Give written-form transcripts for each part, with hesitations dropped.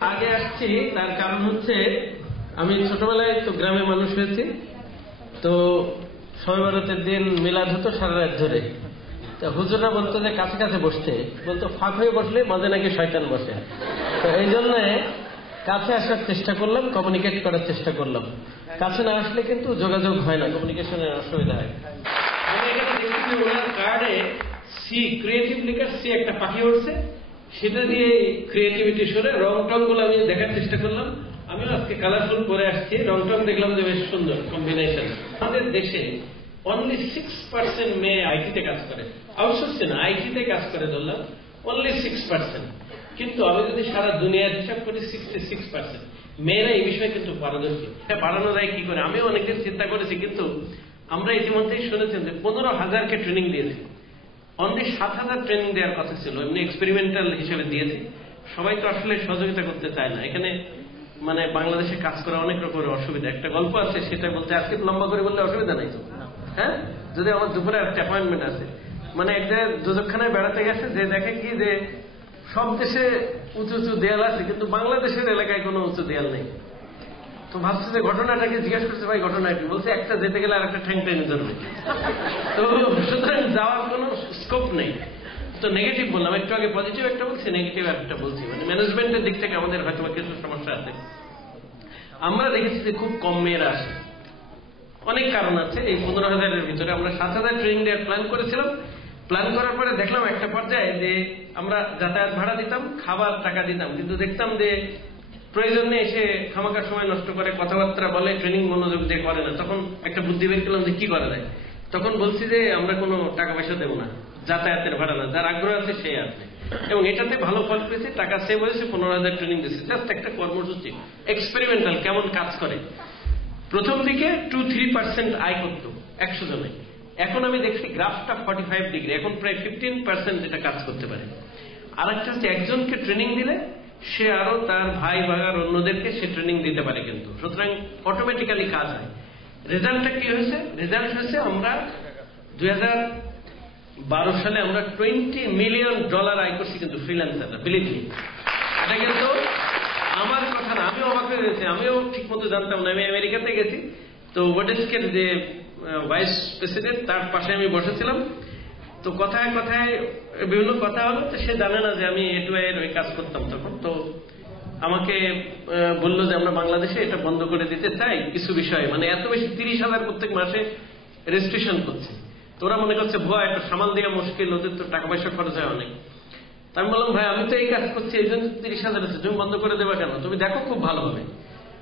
আগে আসছি তার কারণ হচ্ছে আমি ছোটবেলায় তো গ্রামে মানুষ হয়েছি, তো শবে বরাতের দিন মিলাদ হতো সারা রাত ধরে। তা হুজুররা বলতো যে কাছে কাছে বসতে, বলতো ফাঁক হয়ে বসলে মাঝে নাকি শয়তান বসে। তো এই জন্য কাছে আসার চেষ্টা করলাম, কমিউনিকেট করার চেষ্টা করলাম। কাছে না আসলে কিন্তু যোগাযোগ হয় না, কমিউনিকেশনের অসুবিধা হয়। আমি এখানে দেখছি ওনার কার্ডে সি ক্রিয়েটিভ লিখার সি একটা পাখি উঠছে, সেটা দিয়ে ক্রিয়েটিভিটি সরে রং টং গুলো আমি দেখার চেষ্টা করলাম। আমিও আজকে কালারফুল পরে আসছি, রং টং দেখলাম যে বেশ সুন্দর কম্বিনেশন। আমাদের দেশে অনলি 6% মেয়ে আইটিতে কাজ করে, আউটসোর্সে না, আইটিতে কাজ করে ধরলাম, অনলি 6%। কিন্তু আমি যদি সারা দুনিয়ার হিসাব করি 66% মেয়েরা এই বিষয়ে কিন্তু পারদর্শী। এটা বাড়ানো যায় কি করে? আমিও অনেকদিন চিন্তা করেছি, কিন্তু আমরা ইতিমধ্যেই শুনেছেন যে 15,000কে ট্রেনিং দিয়েছি, অনলি 7,000 ট্রেনিং দেওয়ার কথা ছিল, এমনি এক্সপেরিমেন্টাল হিসেবে দিয়েছি। সবাই তো আসলে সহযোগিতা করতে চায় না। এখানে মানে বাংলাদেশে কাজ করা অনেক রকমের অসুবিধা। একটা গল্প আছে, সেটা বলতে আজকে লম্বা করে বললে অসুবিধা নাই তো, হ্যাঁ? যদি আমার দুপুরে একটা অ্যাপয়েন্টমেন্ট আছে, মানে এক জায়গায় দুজকখানায় বেড়াতে গেছে, যে দেখে কি যে সব দেশে উঁচু উঁচু দেয়াল আছে, কিন্তু বাংলাদেশের এলাকায় কোনো উঁচু দেয়াল নেই। তো ভাবছে যে ঘটনাটাকে জিজ্ঞেস করছে, ভাই ঘটনা কি? বলছে একটা যেতে গেলে আর একটা ঠ্যাং টেনে ধরবে। তো সুতরাং যাওয়ার কোনো স্কোপ নেই। তো নেগেটিভ বললাম, একটু আগে পজিটিভ একটা বলছি, নেগেটিভ একটা বলছি। মানে ম্যানেজমেন্টের দিক থেকে আমাদের হয়তো কিছু সমস্যা আছে। আমরা দেখেছি যে খুব কম মেয়েরা আসে, অনেক কারণ আছে। এই 15,000-এর ভিতরে আমরা 7,000 ট্রেনিং দেওয়ার প্ল্যান করেছিলাম। প্ল্যান করার পরে দেখলাম একটা পর্যায়ে যে আমরা যাতায়াত ভাড়া দিতাম, খাবার টাকা দিতাম, কিন্তু দেখতাম যে প্রয়োজনে এসে খামাকার সময় নষ্ট করে, কথাবার্তা বলে, ট্রেনিং মনোযোগ দিয়ে করে না। তখন একটা বুদ্ধি বের করলাম যে কি করা যায়। তখন বলছি যে আমরা কোনো টাকা পয়সা দেবো না, যাতায়াতের ভাড়া না, যার আগ্রহ আছে সে আসবে। এবং এটাতে ভালো ফল পেয়েছে, টাকা সেভ হয়েছে, 15,000 ট্রেনিং দিয়েছে। জাস্ট একটা কর্মসূচি, এক্সপেরিমেন্টাল, কেমন কাজ করে। প্রথম দিকে 2-3% আয় করতো 100 জনে। এখন আমি দেখছি গ্রাফটা 45 ডিগ্রি, এখন প্রায় 15% এটা কাজ করতে পারে। আর একটা হচ্ছে একজনকে ট্রেনিং দিলে সে আরো তার ভাই ভাগার অন্যদেরকে সে ট্রেনিং দিতে পারে, কিন্তু সুতরাং অটোমেটিক্যালি কাজ হয়। রেজাল্টটা কি হয়েছে? রেজাল্ট হয়েছে আমরা 2012 সালে আমরা $20 মিলিয়ন আয় করছি, কিন্তু ফ্রিল্যান্সাররা, বিলিভ মি। এটা কিন্তু আমার কথা না, আমিও অবাক হয়ে গেছি, আমিও ঠিক মতো জানতাম না। আমি আমেরিকাতে গেছি, তো ওডেস্কের যে ভাইস প্রেসিডেন্ট, তার পাশে আমি বসেছিলাম। তো কথায় কথায় বিভিন্ন কথা হলো, তো সে জানে না যে আমি এর ওই কাজ করতাম তখন। তো আমাকে বললো যে আমরা বাংলাদেশে এটা বন্ধ করে দিতে চাই কিছু বিষয়ে, মানে এত বেশি 30,000 প্রত্যেক মাসে রেজিস্ট্রেশন করছে। তো ওরা মনে করছে ভুয়া, একটা সামাল দেওয়া মুশকিল, ওদের তো টাকা পয়সা খরচ হয় অনেক। আমি বললাম ভাই আমি তো এই কাজ করছি, এই জন্য 30,000 আছে, তুমি বন্ধ করে দেবা কেন? তুমি দেখো খুব ভালো হবে।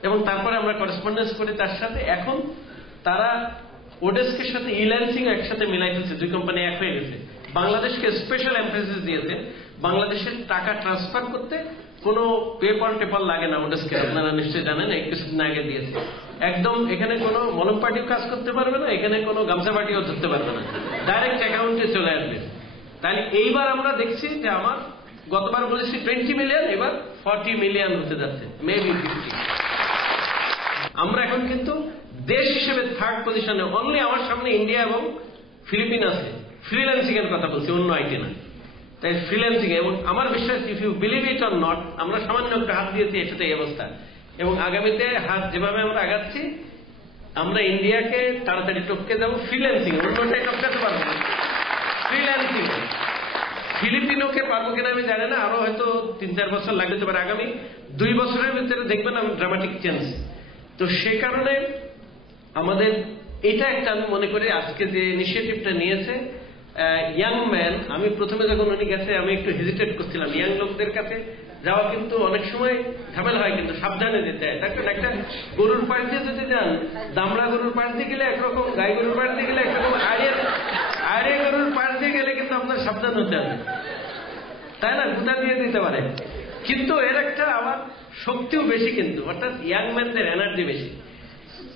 এবং তারপরে আমরা করেসপন্ডেন্স করি তার সাথে। এখন তারা ওডেস্কের সাথে ইল্যান্সিং একসাথে মিলাই ফেলছে, দুই কোম্পানি এক হয়ে গেছে। বাংলাদেশকে স্পেশাল এমফেসিস দিয়েছে, বাংলাদেশের টাকা ট্রান্সফার করতে কোনো পেপার টেপার লাগে না ওডেস্কে, আপনারা নিশ্চয়ই জানেন, কিছুদিন আগে দিয়েছে। একদম এখানে কোনো মলম পার্টিও কাজ করতে পারবে না, এখানে কোনো গামছা পার্টিও ধরতে পারবে না, ডাইরেক্ট অ্যাকাউন্টে চলে আসবে। তাহলে এইবার আমরা দেখছি যে আমার গতবার বলেছি 20 মিলিয়ন, এবার 40 মিলিয়ন হতে যাচ্ছে, মেবি 50। আমরা এখন কিন্তু দেশ হিসেবে থার্ড পজিশনে। অনলি আমার সামনে ইন্ডিয়া এবং ফিলিপিন আছে। ফ্রিল্যান্সিং এর কথা বলছি, অন্য আইটি না। তাই ফ্রিল্যান্সিং, এবং আমার বিশ্বাস, if you believe it or not, আমরা সামান্য একটা হাত দিয়েছি, এটাতে এই অবস্থা। এবং আগামীতে হাত যেভাবে আমরা আগাচ্ছি, আমরা ইন্ডিয়াকে তাড়াতাড়ি টপকে যাবো ফ্রিল্যান্সিং, অন্যটাই টপকাতে পারবো না। ফ্রিল্যান্সিং ফিলিপিনোকে পারবো কিনা আমি জানি না, আরো হয়তো 3-4 বছর লাগতে পারে। আগামী 2 বছরের ভিতরে দেখবেন আমি ড্রামাটিক চেঞ্জ। তো সে কারণে আমাদের এটা একটা, আমি মনে করি আজকে যে ইনিশিয়েটিভটা নিয়েছে ইয়াং ম্যান, আমি প্রথমে যখন উনি গেছে আমি একটু হেজিটেট করছিলাম। ইয়াং লোকদের কাছে যাওয়া কিন্তু অনেক সময় ঝামেলা হয়, কিন্তু সাবধানে যেতে হয়। দেখবেন একটা গরুর পাশ দিয়ে যদি যান, দামড়া গরুর পাশ দিয়ে গেলে একরকম, গাই গরুর পাশ দিয়ে গেলে একরকম, আরে গরুর পাশ দিয়ে গেলে কিন্তু আপনার সাবধান হতে হবে, তাই না? গুতা দিয়ে দিতে পারে। কিন্তু এর একটা আবার শক্তিও বেশি, কিন্তু অর্থাৎ ইয়াং ম্যানদের এনার্জি বেশি।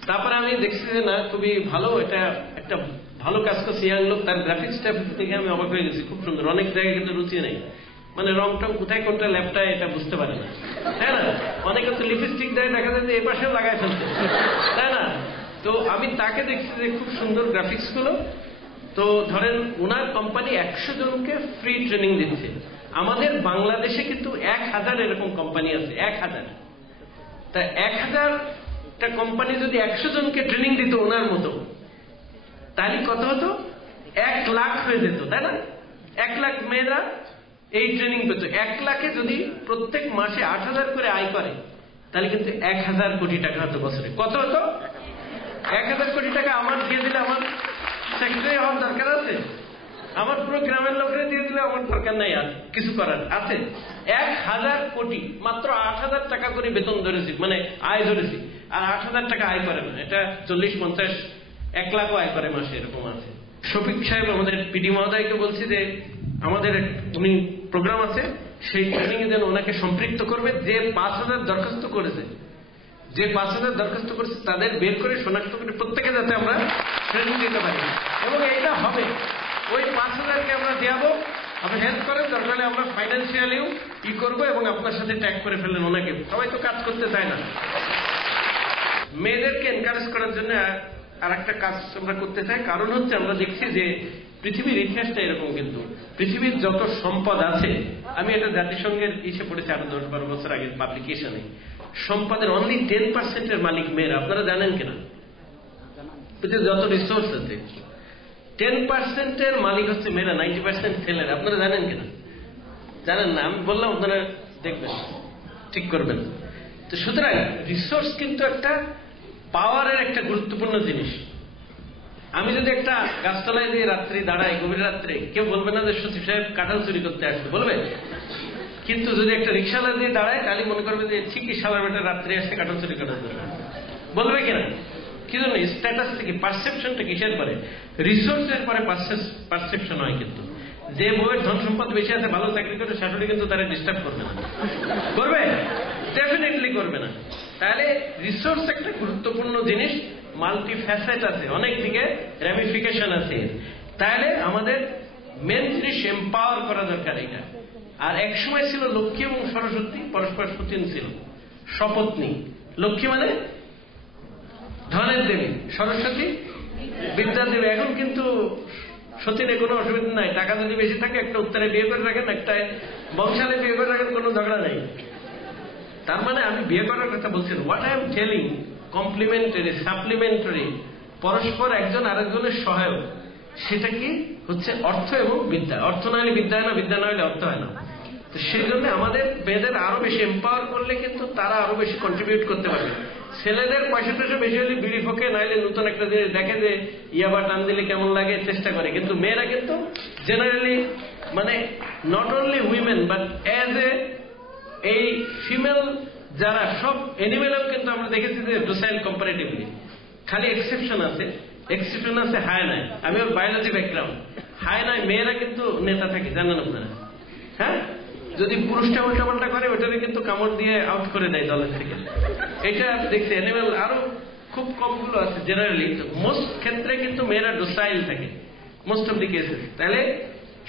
তারপরে আমি দেখছি যে না, খুবই ভালো, এটা একটা ভালো কাজ করছে ইয়াং লোক। তার গ্রাফিক্সটা দেখে আমি অবাক হয়ে গেছি, খুব সুন্দর। অনেক জায়গায় কিন্তু রুচি নেই, মানে রং টং কোথায় কোনটা ল্যাপটায় এটা বুঝতে পারে না, তাই না? অনেকে তো লিপস্টিক দেয়, দেখা যায় যে এ পাশেও লাগাই ফেলছে, তাই না? তো আমি তাকে দেখছি যে খুব সুন্দর গ্রাফিক্স গুলো। তো ধরেন ওনার কোম্পানি 100 জনকে ফ্রি ট্রেনিং দিচ্ছে। আমাদের বাংলাদেশে কিন্তু 1000 এরকম কোম্পানি আছে, 1000। তা 1000টা কোম্পানি যদি 100 জনকে ট্রেনিং দিত ওনার মতো, তাহলে কত হতো? 1 লাখ হয়ে যেত, তাই না? 1 লাখ মেয়েরা এই ট্রেনিং পেত। 1 লাখে যদি প্রত্যেক মাসে 8000 করে আয় করে, তাহলে কিন্তু 1000 কোটি টাকা হতো বছরে। কত হতো? 1000 কোটি টাকা আমার দিয়ে দিলে আমার সেক্রেটারি হওয়ার দরকার আছে? আমার পুরো গ্রামের লোকেরা দিয়ে দিলে আমার দরকার নাই আর কিছু করার আছে? 1000 কোটি, মাত্র 8000 টাকা করে বেতন ধরেছি, মানে আয় ধরেছি, আর 8000 টাকা আয় করে না। এটা 40, 50, 1 লাখও আয় করে মাসে, এরকম আছে। শফিক সাহেব আমাদের পিডি মহোদয়কে বলছি যে আমাদের উনি প্রোগ্রাম আছে, সেই ট্রেনিং এ যেন ওনাকে সম্পৃক্ত করবে। যে 5000 দরখাস্ত করেছে, তাদের বের করে শনাক্ত করে প্রত্যেকে যাতে আমরা ট্রেনিং দিতে পারি, এবং এইটা হবে। ওই 5000কে আমরা দেবো, আপনি হেল্প করেন, দরকার হলে আমরা ফাইন্যান্সিয়ালিও করবো, এবং আপনার সাথে ট্যাগ করে ফেলেন ওনাকে। সবাই তো কাজ করতে চায় না। মেয়েদেরকে এনকারেজ করার জন্য আর একটা কাজ আমরা করতে চাই, কারণ হচ্ছে আমরা দেখছি যে পৃথিবীর ইতিহাসটা এরকম, কিন্তু পৃথিবীর যত সম্পদ আছে, আমি এটা জাতিসংঘের ইসে পড়েছি আরো 10-12 বছর আগে পাবলিকেশনে, সম্পদের অনলি 10% মালিক মেয়েরা। আপনারা জানেন কিনা? পৃথিবীর যত রিসোর্স আছে 10% মালিক হচ্ছে মেয়েরা, 90% ছেলেরা। আপনারা জানেন কিনা? জানেন না? আমি বললাম, আপনারা দেখবেন, ঠিক করবেন। তো সুতরাং রিসোর্স কিন্তু একটা পাওয়ারের একটা গুরুত্বপূর্ণ জিনিস। আমি যদি একটা গাছতলায় দিয়ে রাত্রি দাঁড়াই, গভীর রাত্রে, কেউ বলবে না যে সচিব সাহেব কাঁঠাল চুরি করতে আসবে, বলবে? কিন্তু যদি একটা রিক্সাওয়ালা দিয়ে দাঁড়ায়, তাহলে মনে করবে যে ঠিকই শালার বেটা রাত্রে আসছে কাঁঠাল চুরি করার জন্য, বলবে কিনা? কি জন্য? স্ট্যাটাস থেকে পারসেপশনটা কিসের পরে? রিসোর্সের পরে পারসেপশন হয়। কিন্তু যে বউয়ের ধন সম্পদ বেশি আছে, ভালো চাকরি করে, শাশুড়ি কিন্তু তারা ডিস্টার্ব করবে না। করবে? ডেফিনেটলি করবে না। তাহলে রিসোর্স একটা গুরুত্বপূর্ণ জিনিস, মাল্টি ফ্যাসেট আছে, অনেক দিকে র্যামিফিকেশন আছে। তাহলে আমাদের মেন জিনিস এম্পাওয়ার করা দরকার এটা। আর এক সময় ছিল লক্ষ্মী এবং সরস্বতী পরস্পর সতীন ছিল, শপথনী। লক্ষ্মী মানে ধনের দেবী, সরস্বতী বিদ্যার দেবী। এখন কিন্তু সতীনে কোনো অসুবিধা নাই, টাকা যদি বেশি থাকে একটা উত্তরে বিয়ে করে রাখেন, একটা বংশালে বিয়ে করে রাখেন, কোনো ঝগড়া নেই। তার মানে আমি বিয়ে করার কথা বলছি। What I am telling, complementary, supplementary, পরস্পর একজন আরেকজনের সহায়ক। সেটা কি হচ্ছে? অর্থ এবং বিদ্যা। অর্থ না হলে বিদ্যা হয় না, বিদ্যা না হলে অর্থ হয় না। তো সেই জন্য আমাদের মেয়েদের আরো বেশি এম্পাওয়ার করলে কিন্তু তারা আরো বেশি কন্ট্রিবিউট করতে পারবে। ছেলেদের পয়সা টয়সা বেশি হলে বিড়ি ফোকে, নাইলে নতুন একটা জিনিস দেখে যে ইয়াবা টান দিলে কেমন লাগে, চেষ্টা করে। কিন্তু মেয়েরা কিন্তু জেনারেলি, মানে not only women but as এই ফিমেল যারা সব এনিমেলও কিন্তু আমরা দেখেছি যে ডোসাইল কম্পারেটিভলি। খালি এক্সেপশন আছে হায়ানায়। আমি ওর বায়োলজি ব্যাকগ্রাউন্ড, হায়ানায় মেয়েরা কিন্তু নেতা থাকে, জানেন আপনারা? হ্যাঁ, যদি পুরুষটা উল্টাপাল্টা করে, ওটাকে কিন্তু কামড় দিয়ে আউট করে দেয় দলের থেকে। এটা দেখছি অ্যানিমেল আরো খুব কমগুলো আছে। জেনারেলি মোস্ট ক্ষেত্রে কিন্তু মেয়েরা ডোসাইল থাকে, মোস্ট অফ দি কেসেস। তাহলে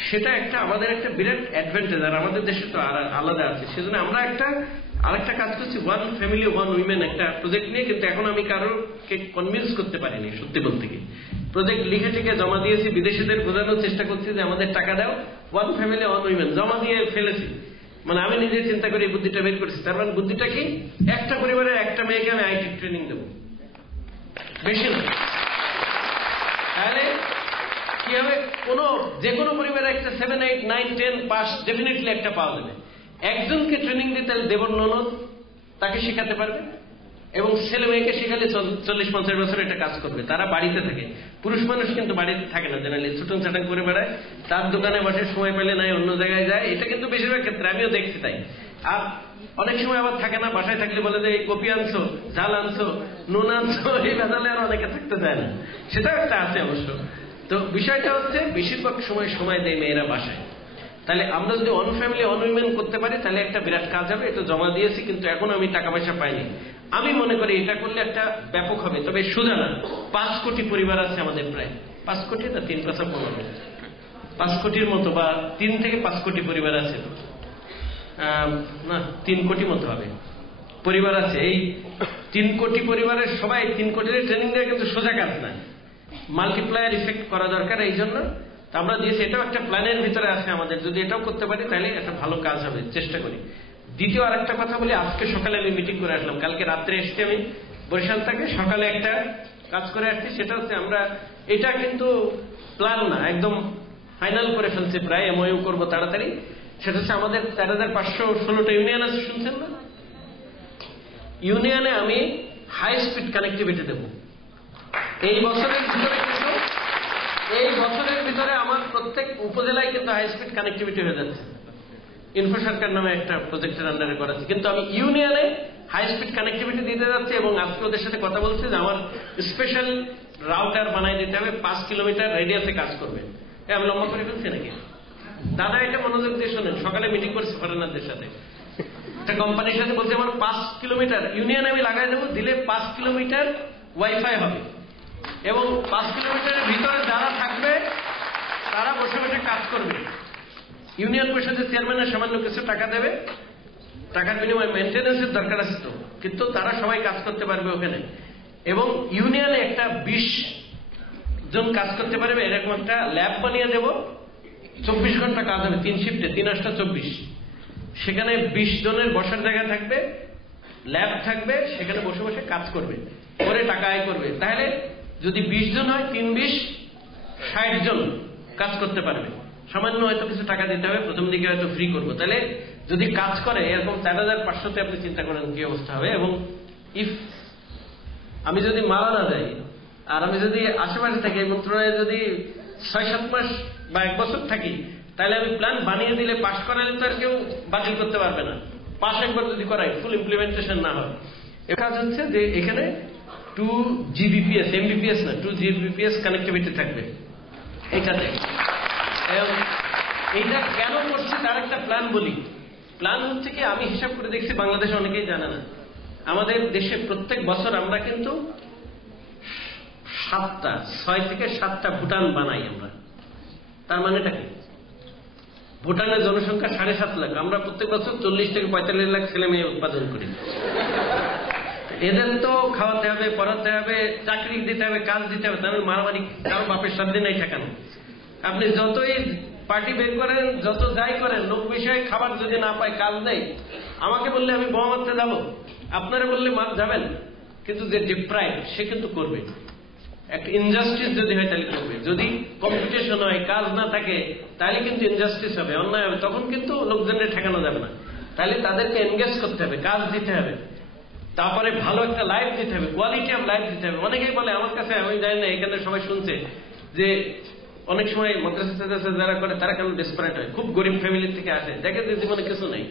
সেটা একটা আমাদের একটা বিরাট অ্যাডভান্টেজ। আর আমাদের দেশে তো আলাদা আছে। সেজন্য আমরা আরেকটা কাজ করছি, ওয়ান ফ্যামিলি ওয়ান উইমেন একটা প্রজেক্ট নিয়ে। কিন্তু এখন আমি কারোকে কনভিন্স করতে পারিনি, সত্যি বলতে কি। প্রজেক্ট লিখে টিকে জমা দিয়েছি, বিদেশিদের বোঝানোর চেষ্টা করছি যে আমাদের টাকা দাও, ওয়ান ফ্যামিলি ওয়ান উইমেন জমা দিয়ে ফেলেছি। মানে আমি নিজে চিন্তা করে এই বুদ্ধিটা বের করেছি। তার মানে বুদ্ধিটা কি? একটা পরিবারের একটা মেয়েকে আমি আইটি ট্রেনিং দেবো, বেশি না। তাহলে কি হবে? যে কোনো পরিবারে একটা 7, 8, 9, 10 পাস ডেফিনেটলি একটা পাওয়া যাবে। একজনকে ট্রেনিং দিতে দেবর ননদ তাকে শেখাতে পারবে, এবং ছেলে মেয়েকে শেখালে 40-50 বছর এটা কাজ করবে। তারা বাড়িতে থাকে। পুরুষ মানুষ কিন্তু বাড়িতে থাকে না, জেনারেলি ছুটন ছাটাং করে বেড়ায়, তার দোকানে বসে, সময় পেলে নাই অন্য জায়গায় যায়। এটা কিন্তু বেশিরভাগ ক্ষেত্রে আমিও দেখছি তাই। আর অনেক সময় আবার থাকে না, বাসায় থাকলে বলে যে কপি আনছো, ঝাল আনছো, নুন আনছো, এই ভেজালে আর অনেকে থাকতে চায় না। সেটাও একটা আছে অবশ্য। তো বিষয়টা হচ্ছে বেশিরভাগ সময় দেয় মেয়েরা বাসায়। তাহলে আমরা যদি অন ফ্যামিলি অন উইমেন করতে পারি, তাহলে একটা বিরাট কাজ হবে। এটা জমা দিয়েছি, কিন্তু এখন আমি টাকা পয়সা পাইনি। আমি মনে করি এটা করলে একটা ব্যাপক হবে। তবে সোজা না। 5 কোটি পরিবার আছে আমাদের, প্রায় 5 কোটি না 3.15, 5 কোটির মতো, বা 3 থেকে 5 কোটি পরিবার আছে, না 3 কোটি মতো হবে পরিবার আছে। এই 3 কোটি পরিবারের সবাই 3 কোটির ট্রেনিং দেওয়া কিন্তু সোজা কাজ না, মাল্টিপ্লায়ার ইফেক্ট করা দরকার। এই জন্য আমরা দিয়েছি, এটাও একটা প্ল্যানের ভিতরে আছে আমাদের। যদি এটাও করতে পারি তাহলে একটা ভালো কাজ হবে, চেষ্টা করি। দ্বিতীয় আরেকটা কথা বলি, আজকে সকালে আমি মিটিং করে আসলাম, কালকে রাত্রে এসছি আমি বরিশাল থেকে, সকালে একটা কাজ করে আসছি। সেটা হচ্ছে আমরা, এটা কিন্তু প্ল্যান না, একদম ফাইনাল করে ফেলছি, প্রায় এমওইউ করবো তাড়াতাড়ি। সেটা হচ্ছে আমাদের 4516টা ইউনিয়ন আছে, শুনছেন না? ইউনিয়নে আমি হাই স্পিড কানেক্টিভিটি দেব এই বছরের ভিতরে। কিন্তু এই বছরের ভিতরে আমার প্রত্যেক উপজেলায় কিন্তু হাই স্পিড কানেক্টিভিটি হয়ে যাচ্ছে। ইনফো সরকার নামে একটা প্রজেক্টের আন্ডারে করাচ্ছি, কিন্তু আমি ইউনিয়নে হাই স্পিড কানেক্টিভিটি দিতে যাচ্ছি। এবং আজকে ওদের সাথে কথা বলছি যে আমার স্পেশাল রাউটার বানাই দিতে হবে, 5 কিলোমিটার রেডিয়াসে কাজ করবে। আমি লম্বা করে ফেলছি নাকি? দাদা এটা মনোযোগ দিয়ে শোনেন, সকালে মিটিং করছি ফরেনারদের সাথে, একটা কোম্পানির সাথে বলছি আমার 5 কিলোমিটার ইউনিয়নে আমি লাগাই দেবো, দিলে 5 কিলোমিটার ওয়াইফাই হবে। এবং 5 কিলোমিটারের ভিতরে যারা থাকবে তারা বসে বসে কাজ করবে। ইউনিয়ন পরিষদের চেয়ারম্যানের সামান্য কিছু টাকা দেবে, টাকার বিনিময়ে মেনটেন্যান্সের দরকার আছে তো, কিন্তু তারা সবাই কাজ করতে পারবে ওখানে। এবং ইউনিয়নে একটা 20 জন কাজ করতে পারবে এরকম একটা ল্যাব বানিয়ে দেব। 24 ঘন্টা কাজ হবে, 3 শিফটে, 3 8 24। সেখানে 20 জনের বসার জায়গা থাকবে, ল্যাব থাকবে, সেখানে বসে বসে কাজ করবে, করে টাকা আয় করবে। তাহলে যদি 20 জন হয়, 3 20 60 জন কাজ করতে পারবে। সামান্য হয়তো কিছু টাকা দিতে হবে, প্রথম দিকে হয়তো ফ্রি করবো। তাহলে যদি কাজ করে এরকম 4500তে আপনি চিন্তা করেন কি অবস্থা হবে। এবং ইফ আমি যদি মারা না যাই, আর আমি যদি আশেপাশে থাকি, মন্ত্রণালয়ে যদি 6-7 মাস বা 1 বছর থাকি, তাহলে আমি প্ল্যান বানিয়ে দিলে পাশ করালে তো আর কেউ বাতিল করতে পারবে না। পাশ একবার যদি করাই, ফুল ইমপ্লিমেন্টেশন না হয়। এ কাজ হচ্ছে যে এখানে 2 Gbps, Mbps না, 2 Gbps কানেক্টিভিটি থাকবে এটাতে। এইটা কেন করছি তার একটা প্ল্যান বলি। প্ল্যান হচ্ছে কি, আমি হিসাব করে দেখছি, বাংলাদেশে অনেকেই জানে না, আমাদের দেশে প্রত্যেক বছর আমরা কিন্তু 6 থেকে 7টা ভুটান বানাই আমরা। তার মানেটা কি? ভুটানের জনসংখ্যা 7.5 লাখ, আমরা প্রত্যেক বছর 40 থেকে 45 লাখ ছেলে মেয়ে উৎপাদন করি। এদের তো খাওয়াতে হবে, পড়াতে হবে, চাকরি দিতে হবে, কাজ দিতে হবে, তাহলে মারামারি কারো বাপের সাধ্যে নাই ঠেকানো। আপনি যতই পার্টি বের করেন, যত যাই করেন, লোক বিষয়ে খাবার যদি না পায়, কাজ নেই। আমাকে বললে আমি বোমা মারতে যাবো, আপনারা বললে যাবেন, কিন্তু যে ডিপ্রাইভ সে কিন্তু করবে। একটা ইনজাস্টিস যদি হয় তাহলে করবে। যদি কম্পিটিশন হয়, কাজ না থাকে, তাহলে কিন্তু ইনজাস্টিস হবে, অন্যায় হবে। তখন কিন্তু লোকজনের ঠেকানো যাবে না। তাহলে তাদেরকে এনগেজ করতে হবে, কাজ দিতে হবে, তারপরে ভালো একটা লাইফ দিতে হবে, কোয়ালিটি অফ লাইফ দিতে হবে। অনেকেই বলে আমার কাছে, আমি জানি না এখানে সবাই শুনছে, যে অনেক সময় মাদ্রাসা যারা করে তারা কেন ডেসপারেট হয়, খুব গরিব ফ্যামিলি থেকে আসে, দেখে যে জীবনে কিছু নেই।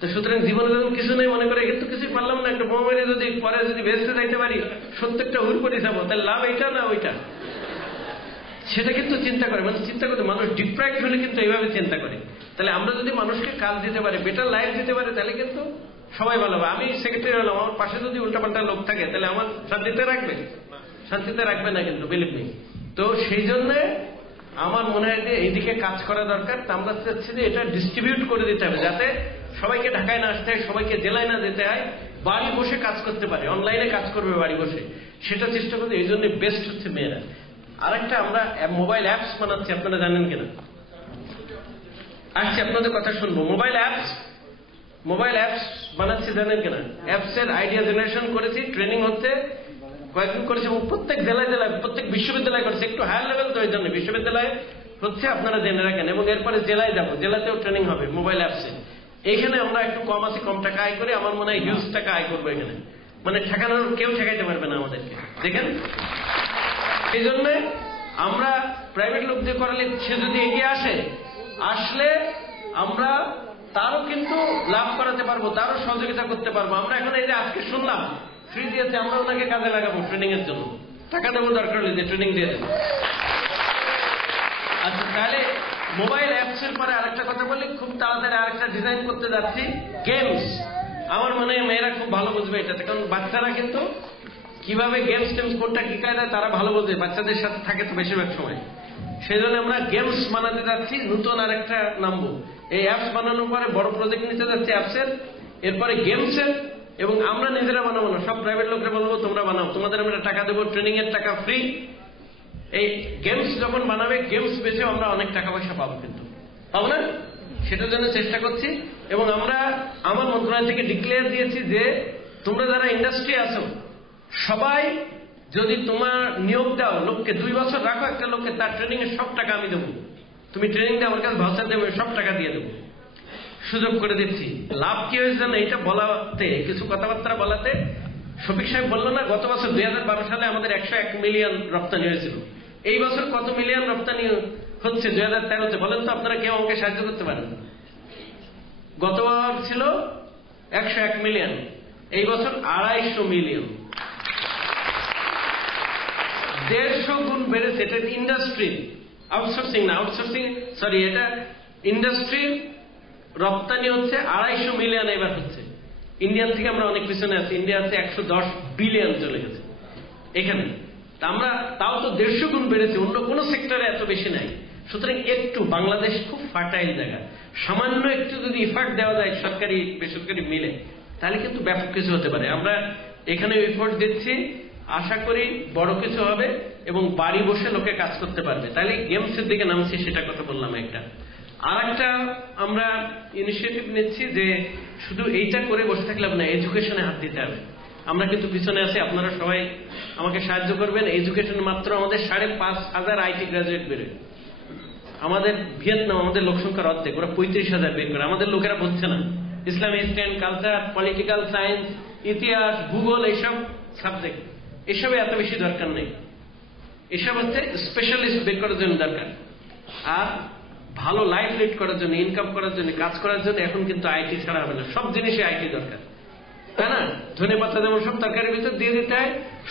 তো সুতরাং জীবনে যখন কিছু নেই মনে করে, কিন্তু কিছু পারলাম না, একটা বোমা মেরে যদি পরে যদি বেঁচতে যাইতে পারি, 70টা হুর করে যাবো, তাহলে লাভ এইটা না ওইটা, সেটা কিন্তু চিন্তা করে। মানে চিন্তা করতে মানুষ ডিপ্রাইভড হলে কিন্তু এইভাবে চিন্তা করে। তাহলে আমরা যদি মানুষকে কাজ দিতে পারি, বেটার লাইফ দিতে পারি, তাহলে কিন্তু সবাই ভালো হবে। আমি সেক্রেটারি হলাম, আমার পাশে যদি উল্টাপাল্টা লোক থাকে, তাহলে আমার শান্তিতে রাখবে? শান্তিতে রাখবে না, কিন্তু বিলিভ মি। তো সেই জন্য আমার মনে হয় যে এইদিকে কাজ করা দরকার। আমরা চাচ্ছি যে এটা ডিস্ট্রিবিউট করে দিতে হবে, যাতে সবাইকে ঢাকায় না আসতে হয়, সবাইকে জেলায় না যেতে হয়, বাড়ি বসে কাজ করতে পারে, অনলাইনে কাজ করবে বাড়ি বসে, সেটা চেষ্টা করতে। এই জন্য বেস্ট হচ্ছে মেয়েরা। আরেকটা আমরা মোবাইল অ্যাপস বানাচ্ছি, আপনারা জানেন কিনা? আসছি আপনাদের কথা শুনবো। মোবাইল অ্যাপস বানাচ্ছি, জানেন কিনা? অ্যাপস এর আইডিয়া জেনারেশন করেছি, ট্রেনিং হচ্ছে, কয়েকদিন করেছে, এবং প্রত্যেক জেলায় প্রত্যেক বিশ্ববিদ্যালয় করেছে। একটু হায়ার লেভেল তো, এই জন্য বিশ্ববিদ্যালয় হচ্ছে, আপনারা জেনে রাখেন। এবং এরপরে জেলায় যাবো, জেলাতেও ট্রেনিং হবে মোবাইল অ্যাপসে। এইখানে আমরা একটু কম আছে, কম টাকা আয় করি, আমার মনে হয় হিউজ টাকা আয় করবো এখানে। মানে ঠেকানোর কেউ ঠেকাইতে পারবে না আমাদেরকে, দেখেন। এই জন্য আমরা প্রাইভেট লোক দিয়ে করালে, সে যদি এগিয়ে আসলে আমরা তারও কিন্তু লাভ করাতে পারবো, তারও সহযোগিতা করতে পারবো। আমরা এখন এই যে আজকে শুনলাম ফ্রি দিয়েছে, আমরা ওনাকে কাজে লাগাবো ট্রেনিং এর জন্য, টাকা দেবো দরকার হলে, যে ট্রেনিং দিয়ে দেবো। আচ্ছা, তাহলে মোবাইল অ্যাপস এর পরে আরেকটা কথা বলি, খুব তাড়াতাড়ি আরেকটা ডিজাইন করতে যাচ্ছি, গেমস। আমার মনে হয় মেয়েরা খুব ভালো বুঝবে এটাতে, কারণ বাচ্চারা কিন্তু কিভাবে গেমস কোনটা কি কায়দা তারা ভালো বোঝে, বাচ্চাদের সাথে থাকে তো বেশিরভাগ সময়। সেই জন্য আমরা গেমস বানাতে যাচ্ছি, নতুন আরেকটা নামবো। এই অ্যাপস বানানোর পরে বড় প্রজেক্ট নিতে যাচ্ছি অ্যাপসের, এরপরে গেমসের। এবং আমরা নিজেরা বানাবো না, সব প্রাইভেট লোকরা বলবো তোমরা বানাও, তোমাদের আমরা টাকা দেবো, ট্রেনিং এর টাকা ফ্রি, এই গেমস যখন বানাবে, গেমস বেচে আমরা অনেক টাকা পয়সা পাবো, কিন্তু পাবো না? সেটার জন্য চেষ্টা করছি। এবং আমরা আমার মন্ত্রণালয় থেকে ডিক্লেয়ার দিয়েছি যে তোমরা যারা ইন্ডাস্ট্রি আছো সবাই যদি তোমার নিয়োগ দাও, লোককে 2 বছর রাখো একটা লোককে, তার ট্রেনিং এর সব টাকা আমি দেবো। তুমি ট্রেনিং দিয়ে আমার কাছে ভাউচার দেবে, সব টাকা দিয়ে দেবো, সুযোগ করে দিচ্ছি। লাভ কি হয়েছে না এটা বলাতে, কিছু কথাবার্তা বলাতে শফিক সাহেব বললো না গত বছর 2012 সালে আমাদের 101 মিলিয়ন রপ্তানি হয়েছিল। এই বছর কত মিলিয়ন রপ্তানি হচ্ছে 2013-তে? বলেন তো আপনারা, কেউ আমাকে সাহায্য করতে পারেন? গতবার ছিল 101 মিলিয়ন, এই বছর 250 মিলিয়ন, 150 গুণ বেড়েছে। এটা ইন্ডাস্ট্রি, আউটসোর্সিং না, আউটসোর্সিং সরি, এটা ইন্ডাস্ট্রি রপ্তানি হচ্ছে 250 মিলিয়ন এবার হচ্ছে। ইন্ডিয়ান থেকে আমরা অনেক পিছনে আছি, ইন্ডিয়া আছে 110 বিলিয়ন চলে গেছে এখানে। আমরা তাও তো 150 গুণ বেড়েছে, অন্য কোন সেক্টরে এত বেশি নাই। সুতরাং একটু, বাংলাদেশ খুব ফার্টাইল জায়গা, সামান্য একটু যদি এফার্ট দেওয়া যায় সরকারি বেসরকারি মিলে, তাহলে কিন্তু ব্যাপক কিছু হতে পারে। আমরা এখানে এফোর্ট দিচ্ছি, আশা করি বড় কিছু হবে এবং বাড়ি বসে লোকে কাজ করতে পারবে। তাহলে গেমসের দিকে নামছি, সেটা কথা বললাম একটা। আর একটা আমরা ইনিশিয়েটিভ নিচ্ছি যে শুধু এইটা করে বসে থাকলে না, এডুকেশনে হাত দিতে হবে। আমরা কিন্তু পিছনে আছি, আপনারা সবাই আমাকে সাহায্য করবেন। এডুকেশন মাত্র আমাদের 5,500 আইটি গ্রাজুয়েট বেরোয়। আমাদের ভিয়েতনাম, আমাদের লোক সংখ্যার অর্ধেক, ওরা 35,000 বের করে। আমাদের লোকেরা বুঝছে না ইসলাম হিস্ট্রি, কালচার, পলিটিক্যাল সায়েন্স, ইতিহাস, ভূগোল, এইসব সাবজেক্ট, এসবে এত বেশি দরকার নেই। এসব হচ্ছে স্পেশালিস্ট বের করার জন্য দরকার। আর ভালো লাইফ লিড করার জন্য, ইনকাম করার জন্য, কাজ করার জন্য এখন কিন্তু আইটি ছাড়া হবে না। সব জিনিসে আইটি দরকার, তাই না? ধনে পাতা যেমন সব তরকারির ভিতর দিয়ে দিতে হয়,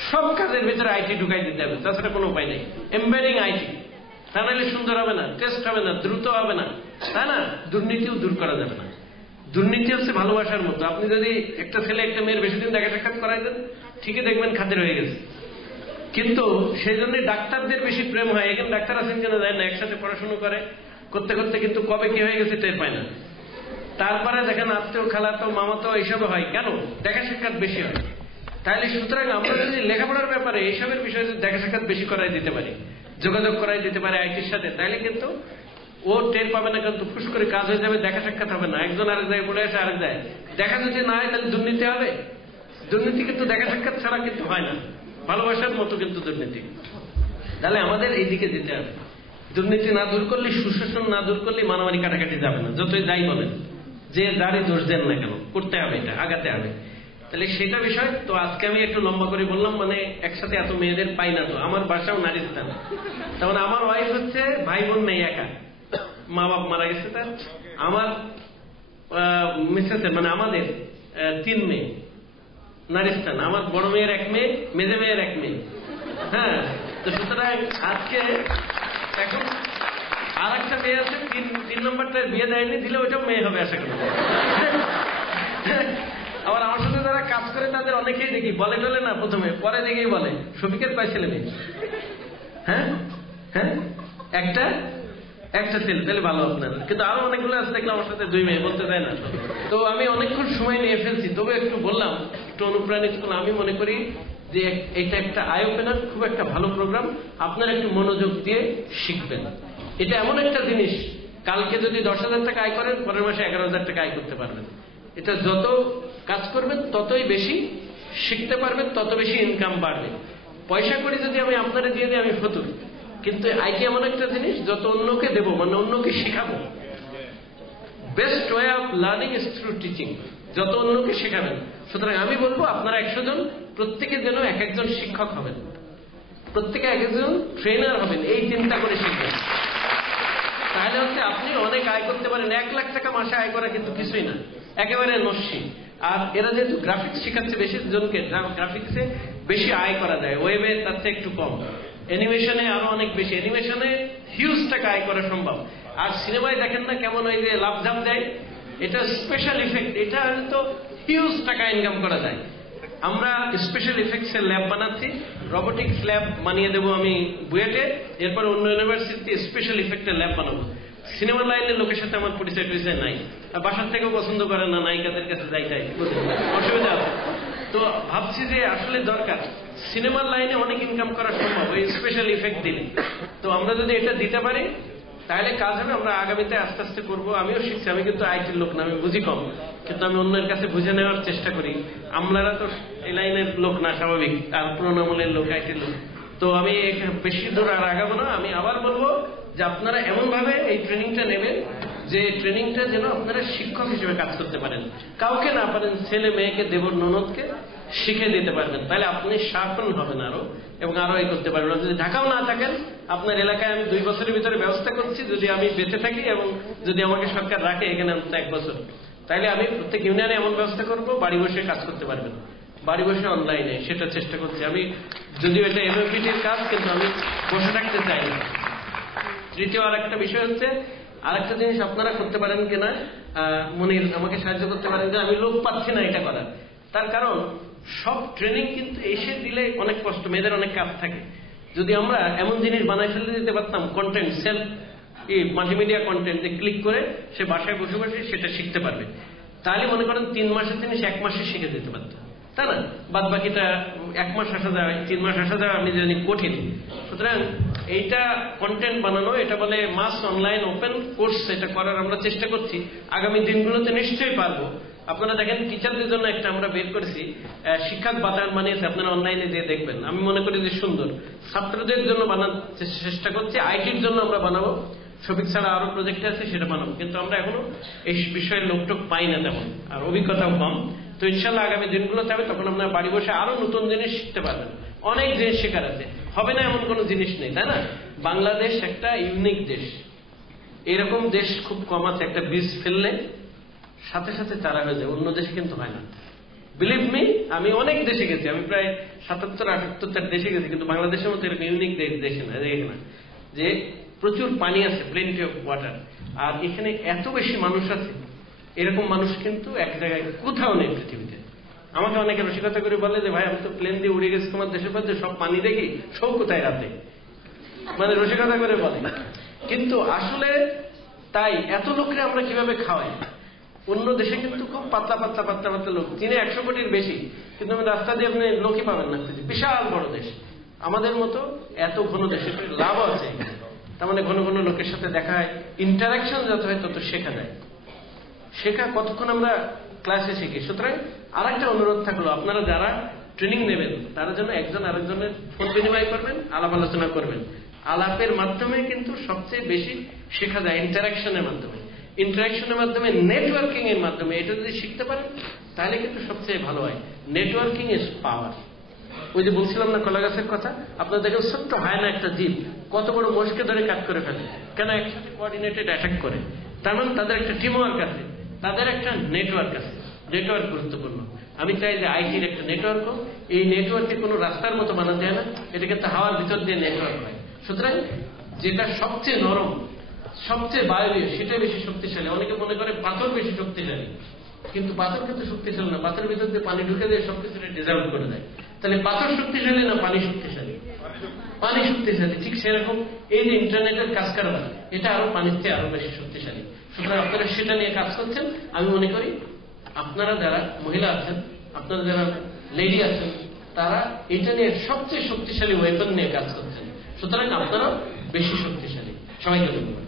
সব কাজের ভিতরে আইটি ঢুকাই দিতে হবে, তাছাড়া কোনো উপায় নেই। এমবেডিং আইটি, তা নাহলে সুন্দর হবে না, টেস্ট হবে না, দ্রুত হবে না, তাই না? দুর্নীতিও দূর করা যাবে না। দুর্নীতি হচ্ছে ভালোবাসার মতো। আপনি যদি একটা ছেলে একটা মেয়ের বেশি দিন দেখা সাক্ষাৎ করাই দেন, ঠিকই দেখবেন খাতির হয়ে গেছে। কিন্তু সেই জন্য ডাক্তারদের বেশি প্রেম হয়। এখানে ডাক্তার আছেন কেন যায় না, একসাথে পড়াশোনা করে করতে করতে কিন্তু কবে কি হয়ে গেছে টের পায় না। তারপরে দেখেন আত্মীয়, খালাতো, মামাতো এইসব হয়, কেন? দেখা সাক্ষাৎ বেশি হয়। তাহলে সুতরাং আমরা যদি লেখাপড়ার ব্যাপারে এইসবের বিষয়ে দেখা সাক্ষাৎ বেশি করাই দিতে পারি, যোগাযোগ করাই দিতে পারে আইটির সাথে, তাহলে কিন্তু ও টের পাবে না, কিন্তু ফুস করে কাজ হয়ে যাবে, দেখা সাক্ষাৎ হবে না। একজন আরেক জায়গায় পড়ে আছে, আরেক জায়গায় দেখা যদি না হয়, তাহলে দুর্নীতি হবে। দুর্নীতি কিন্তু দেখা সাক্ষাৎ ছাড়া কিন্তু হয় না, ভালোবাসার মতো কিন্তু দুর্নীতি। তাহলে আমাদের এই দিকে যেতে হবে। দুর্নীতি না দূর করলে, সুশাসন না দূর করলে মারামারি কাটাকাটি যাবে না। যতই যাই বলেন, যে যারই দোষ দেন না কেন, করতে হবে, এটা আগাতে হবে। তাহলে সেটা বিষয় তো আজকে আমি একটু লম্বা করে বললাম, মানে একসাথে এত মেয়েদের পাই না তো। আমার বাসাও নারীর স্থান, তার মানে আমার ওয়াইফ হচ্ছে ভাই বোন নেই, একা, মা বাপ মারা গেছে তার। আমার মিসেসের মানে আমাদের 3 মেয়ে, নারীর স্থান। আমার বড় মেয়ের 1 মেয়ে, মেজে মেয়ের 1 মেয়ে। হ্যাঁ, তো সুতরাং আজকে এখন আর একটা মেয়ে আছে, 3 নম্বরটার বিয়ে দেয়নি, দিলে ওইটাও মেয়ে হবে আশা করি। আবার আমার সাথে যারা কাজ করে তাদের অনেকেই দেখি বলে টলে না প্রথমে, পরে দেখেই বলে শফিকের কয় ছেলে মেয়ে? হ্যাঁ হ্যাঁ, একটা ছেলে, তাহলে ভালো আপনার। কিন্তু আরো অনেকগুলো আছে দেখলাম আমার সাথে 2 মেয়ে, বলতে চায় না। তো আমি অনেকক্ষণ সময় নিয়ে ফেলছি, তবে একটু বললাম, একটু অনুপ্রাণিত করলাম। আমি মনে করি যে এটা একটা আই ওপেনার, খুব একটা ভালো প্রোগ্রাম। আপনারা একটু মনোযোগ দিয়ে শিখবেন। এটা এমন একটা জিনিস, কালকে যদি 10,000 টাকা আয় করেন, পরের মাসে 11,000 টাকা আয় করতে পারবেন। এটা যত কাজ করবেন ততই বেশি শিখতে পারবেন, তত বেশি ইনকাম বাড়বে। পয়সা করে যদি আমি আপনারা দিয়ে দিই, আমি ফতুর। কিন্তু আইটি এমন একটা জিনিস, যত অন্যকে দেব, মানে অন্যকে শেখাবো। Best way of learning is through teaching. যত অন্যকে শেখাবেন। সুতরাং আমি বলবো আপনারা 100 জন, প্রত্যেকে যেন 1-1 শিক্ষক হবেন, প্রত্যেকে 1-1 ট্রেনার হবেন, এই চিন্তা করে শিখবেন। তাহলে হচ্ছে আপনি অনেক আয় করতে পারেন। 1 লাখ টাকা মাসে আয় করা কিন্তু কিছুই না, একেবারে নস্যি। আর এরা যেহেতু গ্রাফিক্স শেখাচ্ছে বেশি জনকে, গ্রাফিক্সে বেশি আয় করা যায়, ওয়েবে তার চেয়ে একটু কম, অ্যানিমেশনে আরো অনেক বেশি। অ্যানিমেশনে হিউজ টাকা আয় করা সম্ভব। আর সিনেমায় দেখেন না কেমন ওই যে লাফঝাপ দেয়, এটা স্পেশাল ইফেক্ট, এটা হয়তো হিউজ টাকা ইনকাম করা যায়। আমরা স্পেশাল ইফেক্টস এর ল্যাব বানাচ্ছি, রোবোটিক্স ল্যাব বানিয়ে দেবো আমি বুয়েটে, এরপর অন্য ইউনিভার্সিটিতে স্পেশাল ইফেক্টের ল্যাব বানাবো। সিনেমা লাইনের লোকের সাথে আমার পরিচয় নাই, আর বাসার থেকেও পছন্দ করে না নায়িকাদের কাছে যাইটাই, অসুবিধা হবে। তো ভাবছি যে আসলে দরকার, সিনেমার লাইনে অনেক ইনকাম করা সম্ভব ওই স্পেশাল ইফেক্ট দিলে। তো আমরা যদি এটা দিতে পারি তাহলে কাজ হবে। আমরা আগামীতে আস্তে আস্তে করবো। আমিও শিখছি, আমি কিন্তু আইটির লোক না, আমি বুঝি কম, কিন্তু আমি অন্যের কাছে বুঝে নেওয়ার চেষ্টা করি। আমলারা তো এই লাইনের লোক না, স্বাভাবিক, আর পুরোনো আমলের লোক, আইটির লোক। তো আমি বেশি দূর আর আগাবো না। আমি আবার বলবো যে আপনারা এমন ভাবে এই ট্রেনিংটা নেবেন যে ট্রেনিংটা যেন আপনারা শিক্ষক হিসেবে কাজ করতে পারেন, কাউকে না পারেন ছেলে মেয়েকে, দেবর ননদকে শিখে দিতে পারবেন। তাহলে আপনি শার্পন হবেন আরো, এবং আরো এই করতে পারবেন। যদি ঢাকাও না থাকেন, আপনার এলাকায় আমি 2 বছরের ভিতরে ব্যবস্থা করছি, যদি আমি বেঁচে থাকি এবং যদি আমাকে সরকার রাখে এখানে অন্তত 1 বছর, তাইলে আমি প্রত্যেক ইউনিয়নে এমন ব্যবস্থা করব বাড়ি বসে কাজ করতে পারবেন, বাড়ি বসে অনলাইনে। সেটা চেষ্টা করছি আমি, যদিও এটা এমএফবিটির কাজ, কিন্তু আমি বসে থাকতে চাই না। তৃতীয় আর একটা বিষয় হচ্ছে, আরেকটা জিনিস আপনারা করতে পারেন কিনা, মনির আমাকে সাহায্য করতে পারেন যে আমি লোক পাচ্ছি না এটা করার। তার কারণ সব ট্রেনিং কিন্তু এসে দিলে অনেক কষ্ট, মেয়েদের অনেক কাজ থাকে। যদি আমরা এমন জিনিস বানাই ফেলতে দিতে পারতাম, content, self multimedia content, click করে সে বাসায় বসে বসে সেটা শিখতে পারবে, তাহলে মনে করেন 3 মাসের জিনিস 1 মাসে শিখে দিতে পারতাম, তাই না? বাদ বাকিটা 1 মাস আসা যায়, 3 মাস আসা যায়, আমি জানি কঠিন। সুতরাং এইটা কন্টেন্ট বানানো, এটা বলে মাস অনলাইন ওপেন কোর্স, এটা করার আমরা চেষ্টা করছি। আগামী দিনগুলোতে নিশ্চয়ই পারবো। আপনারা দেখেন টিচারদের জন্য একটা আমরা বের করেছি, শিক্ষক বাতায়ন বানিয়েছে, আপনারা অনলাইনে দিয়ে দেখবেন। আমি মনে করি যে সুন্দর। ছাত্রদের জন্য বানাতে চেষ্টা করছি, আইটির জন্য আমরা বানাবো, শফিক ছাড়া আরো প্রজেক্ট আছে, সেটা বানাবো। কিন্তু আমরা এখনো এই বিষয়ে লোকটোক পাই না তেমন, আর অভিজ্ঞতাও কম। তো ইনশাল্লাহ আগামী দিনগুলোতে হবে, তখন আপনারা বাড়ি বসে আরো নতুন জিনিস শিখতে পারবেন। অনেক জিনিস শেখার আছে, হবে না এমন কোনো জিনিস নেই, তাই না? বাংলাদেশ একটা ইউনিক দেশ, এরকম দেশ খুব কম আছে। একটা বীজ ফেললে সাথে সাথে চারা হয়ে যায়, অন্য দেশে কিন্তু হয় না। বিলিভ মি, আমি অনেক দেশে গেছি, আমি প্রায় 77-78 দেশে গেছি, কিন্তু বাংলাদেশের মতো এরকম ইউনিক দেশে না, এখানে যে প্রচুর পানি আছে, প্লেন্টি অফ ওয়াটার, আর এখানে এত বেশি মানুষ আছে, এরকম মানুষ কিন্তু এক জায়গায় কোথাও নেই পৃথিবীতে। আমাকে অনেকে রসিকতা করে বলে যে ভাই আমি তো প্লেন দিয়ে উড়ে গেছি তোমার দেশের মধ্যে, সব পানি দেখি, সব কোথায় রাতে, মানে রসিকতা করে বলে। কিন্তু আসলে তাই এত লোকরে আমরা কিভাবে খাওয়াই? অন্য দেশে কিন্তু খুব পাতলা পাতলা পাতলা পাতলা লোক, চীনে 100 কোটির বেশি, কিন্তু আমি রাস্তা দিয়ে আপনি লোকই পাবেন না। বিশাল বড় দেশ, আমাদের মতো এত ঘন দেশে লাভ আছে। তার মানে ঘন ঘন লোকের সাথে দেখা হয়, ইন্টারাকশন যত হয় তত শেখা যায়। শেখা কতক্ষণ আমরা ক্লাসে শিখি। সুতরাং আর একটা অনুরোধ থাকলো, আপনারা যারা ট্রেনিং নেবেন তারা যেন একজন আরেকজনের ফোন বিনিময় করবেন, আলাপ আলোচনা করবেন। আলাপের মাধ্যমে কিন্তু সবচেয়ে বেশি শেখা যায়, ইন্টারাকশনের মাধ্যমে, ইন্টারাকশনের মাধ্যমে, নেটওয়ার্কিং এর মাধ্যমে। এটা যদি শিখতে পারেন তাহলে কিন্তু সবচেয়ে ভালো হয়। Networking is power. ওই যে বলছিলাম না কলা গাছের কথা, আপনার দেখেন ছোট্ট হয় না একটা জীব কত বড় মোষকে ধরে কাজ করে ফেলে, কেন? একসাথে কোঅর্ডিনেটেড অ্যাটাক করে। তার মানে তাদের একটা টিমওয়ার্ক আছে, তাদের একটা নেটওয়ার্ক আছে। নেটওয়ার্ক গুরুত্বপূর্ণ। আমি চাই যে আইটির একটা নেটওয়ার্ক হোক। এই নেটওয়ার্কে কোনো রাস্তার মতো বানাতে হয় না, এটা কিন্তু হাওয়ার ভিতর দিয়ে নেটওয়ার্ক হয়। সুতরাং যেটা সবচেয়ে নরম, সবচেয়ে বায়বীয়, সেটাই বেশি শক্তিশালী। অনেকে মনে করে পাথর বেশি শক্তিশালী, কিন্তু পাথর কিন্তু শক্তিশালী না। পাথরের ভিতর দিয়ে পানি ঢুকে দিয়ে সবকিছু ডিজলভ করে দেয়। তাহলে পাথর শক্তিশালী না পানি শক্তিশালী? পানি শক্তিশালী। ঠিক সেরকম এই যে ইন্টারনেটের কাজ কারবার, এটা আরো পানির চেয়ে আরো বেশি শক্তিশালী। সুতরাং আপনারা সেটা নিয়ে কাজ করছেন। আমি মনে করি আপনারা যারা মহিলা আছেন, আপনারা যারা লেডি আছেন, তারা এটা নিয়ে সবচেয়ে শক্তিশালী ওয়েপন নিয়ে কাজ করছেন। সুতরাং আপনারা বেশি শক্তিশালী। সবাইকে ধন্যবাদ।